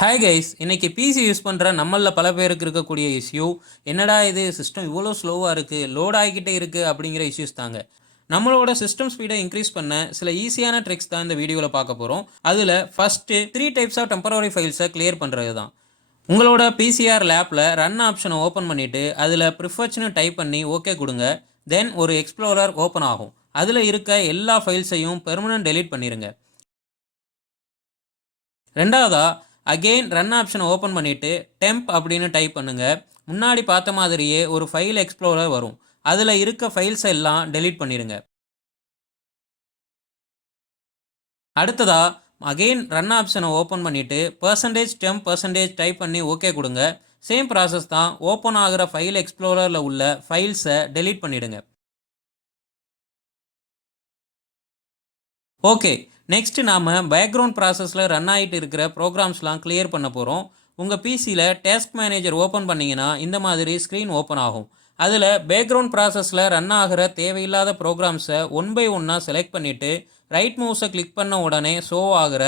Hi guys, இன்னைக்கு PC use பண்ணுற நம்மளில் பல பேருக்கு இருக்கக்கூடிய இஷ்யூ என்னடா இது சிஸ்டம் இவ்வளோ ஸ்லோவாக இருக்குது, லோட் ஆகிக்கிட்டே இருக்குது அப்படிங்கிற இஷ்யூஸ் தாங்க. நம்மளோட சிஸ்டம் ஸ்பீடை இன்க்ரீஸ் பண்ண சில ஈஸியான ட்ரிக்ஸ் தான் இந்த வீடியோவில் பார்க்க போகிறோம். அதில் ஃபஸ்ட்டு 3 டைப்ஸ் ஆஃப் டெம்பரரி ஃபைல்ஸை கிளியர் பண்ணுறது தான். உங்களோட பிசிஆர் லேப்பில் ரன் ஆப்ஷனை ஓப்பன் பண்ணிவிட்டு அதில் ப்ரிஃபர்ஸ்னு டைப் பண்ணி ஓகே கொடுங்க. தென் ஒரு எக்ஸ்ப்ளோரர் ஓப்பன் ஆகும். அதில் இருக்க எல்லா ஃபைல்ஸையும் பெர்மனன்ட் டெலீட் பண்ணிடுங்க. ரெண்டாவதா அகெயின் ரன் ஆப்ஷனை ஓப்பன் பண்ணிவிட்டு டெம்ப் அப்படின்னு டைப் பண்ணுங்கள். முன்னாடி பார்த்த மாதிரியே ஒரு ஃபைல் எக்ஸ்ப்ளோரர் வரும். அதில் இருக்க ஃபைல்ஸ் எல்லாம் டெலீட் பண்ணிடுங்க. அடுத்ததா அகெயின் ரன் ஆப்ஷனை ஓப்பன் பண்ணிவிட்டு %temp டைப் பண்ணி ஓகே கொடுங்க. சேம் ப்ராசஸ் தான். ஓப்பன் ஆகிற ஃபைல் எக்ஸ்ப்ளோரரில் உள்ள ஃபைல்ஸை டெலீட் பண்ணிடுங்க. ஓகே, நெக்ஸ்ட் நாம் பேக்ரவுண்ட் ப்ராசஸில் ரன் ஆகிட்டு இருக்கிற ப்ரோக்ராம்ஸ்லாம் கிளியர் பண்ண போகிறோம். உங்கள் பிசியில் டாஸ்க் மேனேஜர் ஓப்பன் பண்ணிங்கன்னா இந்த மாதிரி ஸ்க்ரீன் ஓப்பன் ஆகும். அதில் பேக்ரவுண்ட் ப்ராசஸில் ரன் ஆகிற தேவையில்லாத ப்ரோக்ராம்ஸை ஒன் பை ஒன்னாக செலக்ட் பண்ணிவிட்டு ரைட் மவுஸை கிளிக் பண்ண உடனே ஷோ ஆகிற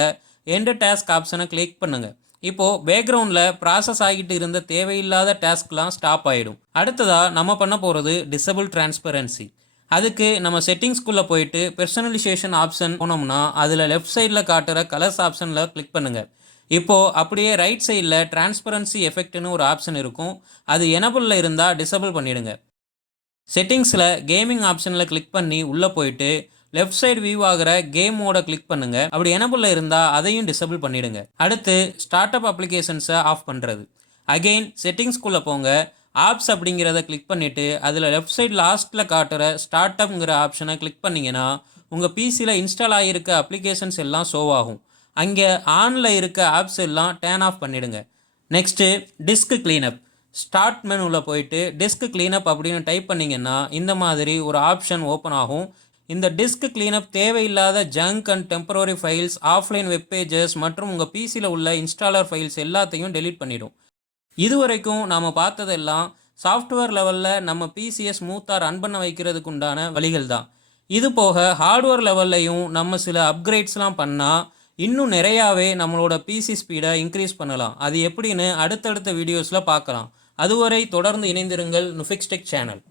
எண்ட் டாஸ்க் ஆப்ஷனை கிளிக் பண்ணுங்கள். இப்போது பேக்ரவுண்டில் ப்ராசஸ் ஆகிட்டு இருந்த தேவையில்லாத டாஸ்க்லாம் ஸ்டாப் ஆகிடும். அடுத்ததாக நம்ம பண்ண போகிறது டிசபிள் டிரான்ஸ்பரன்சி. அதுக்கு நம்ம செட்டிங்ஸ்குள்ளே போயிட்டு பெர்சனலைசேஷன் ஆப்ஷன் போனோம்னா அதில் லெஃப்ட் சைடில் காட்டுற கலர்ஸ் ஆப்ஷனில் கிளிக் பண்ணுங்கள். இப்போது அப்படியே ரைட் சைடில் டிரான்ஸ்பரன்சி எஃபெக்ட்னு ஒரு ஆப்ஷன் இருக்கும். அது எனபிளில் இருந்தால் டிசபிள் பண்ணிவிடுங்க. செட்டிங்ஸில் கேமிங் ஆப்ஷனில் கிளிக் பண்ணி உள்ளே போயிட்டு லெஃப்ட் சைடு வியூ ஆகிற கேம் மோட கிளிக் பண்ணுங்கள். அப்படி எனபிளில் இருந்தால் அதையும் டிசபிள் பண்ணிவிடுங்க. அடுத்து ஸ்டார்ட் அப் அப்ளிகேஷன்ஸை ஆஃப் பண்ணுறது. அகெயின் செட்டிங்ஸ்குள்ளே போங்க. ஆப்ஸ் அப்படிங்கிறத கிளிக் பண்ணிவிட்டு அதில் லெஃப்ட் சைட் லாஸ்ட்டில் காட்டுற ஸ்டார்ட் அப்ங்கிற ஆப்ஷனை கிளிக் பண்ணிங்கன்னா உங்கள் பிசியில் இன்ஸ்டால் ஆகியிருக்க அப்ளிகேஷன்ஸ் எல்லாம் ஷோ ஆகும். அங்கே ஆனில் இருக்க ஆப்ஸ் எல்லாம் டேர்ன் ஆஃப் பண்ணிவிடுங்க. Next disk cleanup. ஸ்டார்ட் மெனுவில் போயிட்டு டிஸ்க் கிளீனப் அப்படின்னு டைப் பண்ணிங்கன்னா இந்த மாதிரி ஒரு ஆப்ஷன் ஓப்பன் ஆகும். இந்த டிஸ்க் கிளீனப் தேவையில்லாத junk and temporary files, offline webpages மற்றும் உங்கள் பிசியில் உள்ள இன்ஸ்டாலர் ஃபைல்ஸ் எல்லாத்தையும் டெலீட் பண்ணிடும். இதுவரைக்கும் நாம் பார்த்ததெல்லாம் சாஃப்ட்வேர் லெவலில் நம்ம பிசியை ஸ்மூத்தாக ரன் பண்ண வைக்கிறதுக்கு உண்டான வழிகள் தான். இது போக ஹார்ட்வேர் லெவல்லையும் நம்ம சில அப்கிரேட்ஸ்லாம் பண்ணால் இன்னும் நிறையாவே நம்மளோட பிசி ஸ்பீடை இன்க்ரீஸ் பண்ணலாம். அது எப்படின்னு அடுத்தடுத்த வீடியோஸில் பார்க்கலாம். அதுவரை தொடர்ந்து இணைந்திருங்கள் நுஃபிக்ஸ் டெக் சேனல்.